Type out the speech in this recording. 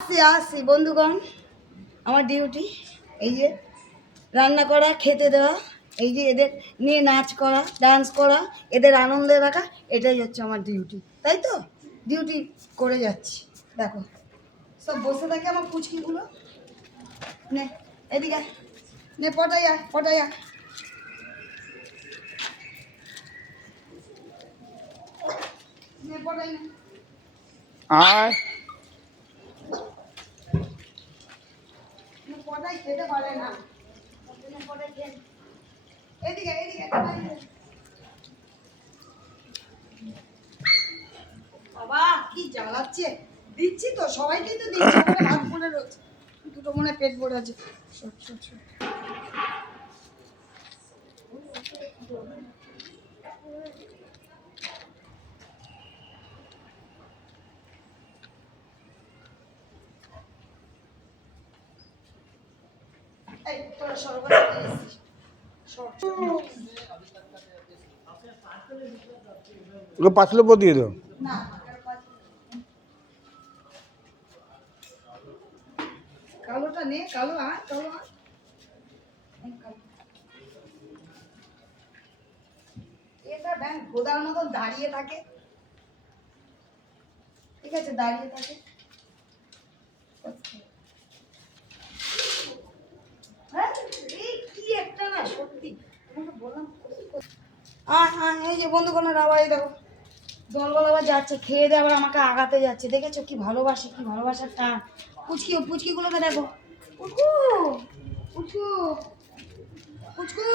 আসি বন্ধুগণ, আমার ডিউটি এই যে রান্না করা, খেতে দেওয়া, এই যে এদের নিয়ে নাচ করা, ডান্স করা, এদের আনন্দে রাখা, এটাই হচ্ছে আমার ডিউটি। তাই তো ডিউটি করে যাচ্ছি। দেখো সব বসে থাকে আমার পুচকিগুলো। নে এদিকে নে, পটাইয়া পটাইয়া। নে পটাই না, আয় পটাই খেতে পারে না, পটাই খেয়ে এদিকে এদিকে। বাবা কি জ্বালাচ্ছে, দিচ্ছি তো সবাইকেই তো দিচ্ছি, ওখানে ভাত পড়ে রয়েছে, দুটো মনে পেট ভরে আছে। সর, সর, সর। এই তোরা সরকার ওকে 5 লক্ষ দিয়ে দাও। না কালোটা নে, কালো আয়, কালো আয়। এটা ব্যাংক ঘোদার মতন দাঁড়িয়ে থাকে, ঠিক আছে দাঁড়িয়ে থাকে। হ্যাঁ এই কি একটা না সত্যি, তোমাকে বললাম। এই যে বন্ধুগণের আবার এই দেখো দলবল আবার যাচ্ছে, খেয়ে দিয়ে আবার আমাকে আগাতে যাচ্ছে। দেখেছো কি ভালোবাসে, কি ভালোবাসার টান। পুচকিগুলোকে দেখো, পুচকু পুচকু পুচকু।